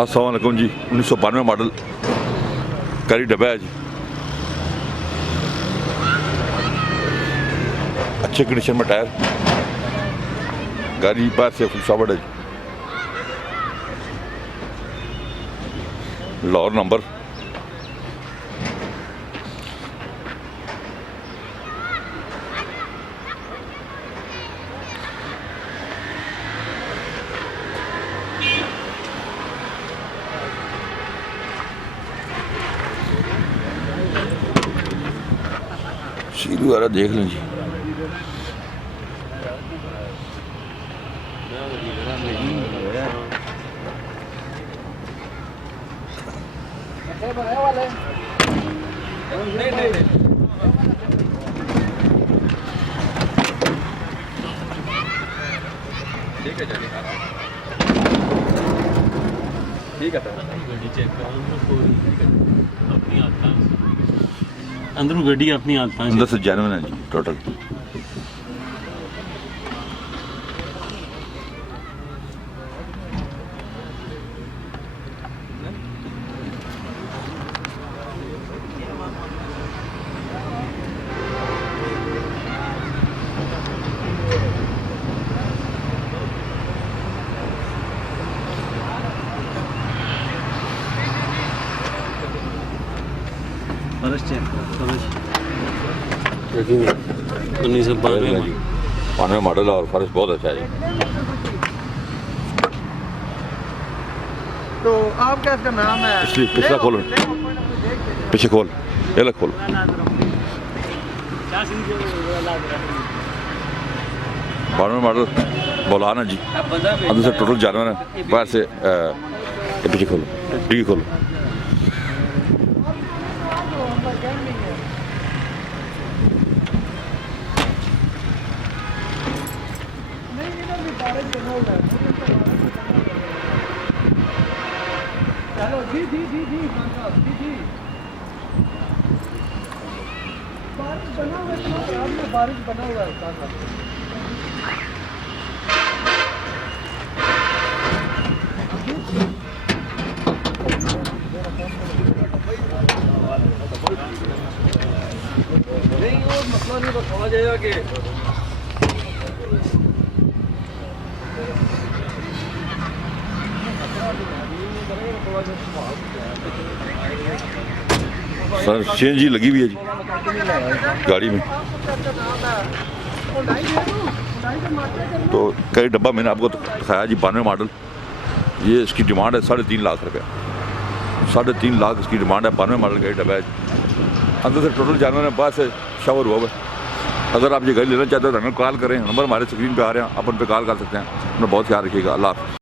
अस्सलाम वालेकुम जी। 1992 मॉडल गाड़ी डब्बा है जी। अच्छे कंडीशन में टायर, गाड़ी बाहर से फुल शावर्ड है जी। लाहौर नंबर, सीरी वगैरह देख लें जी। ठीक है अंदरों गड्डी अपनी अंदर से जेन्युइन है जी टोटल। फर्श चेक फर्श 1992 मॉडल और फर्श बहुत अच्छा है जी। तो आपका इसका नाम है? इसलिए पिछला खोलो, पीछे खोल, ये लग खोल। 92 मॉडल बोलान है जी। अंदर से टोटल जानवर है, बाहर से ये पीछे खोलो, डिग्गी खोलो। चलो जी जी जी जी जी जी बारिश बना हुआ है, बारिश बना हुआ है। नहीं वो मसला नहीं तो समझ आएगा कि सर सीएनजी लगी हुई है जी गाड़ी में। तो कई डब्बा मैंने आपको दिखाया जी। 92 मॉडल, ये इसकी डिमांड है 3.5 लाख रुपया। 3.5 लाख इसकी डिमांड है। 92 मॉडल गाड़ी डब्बा है। अंदर से टोटल जानवर है, बाहर से शावर हुआ है। अगर आप ये गाड़ी लेना चाहते हो तो हमें कॉल करें, नंबर हमारे स्क्रीन पे आ रहे हैं, आप उन पर कॉल कर सकते हैं। अपना बहुत ख्याल रखिएगा। अल्लाह हाफ़िज़।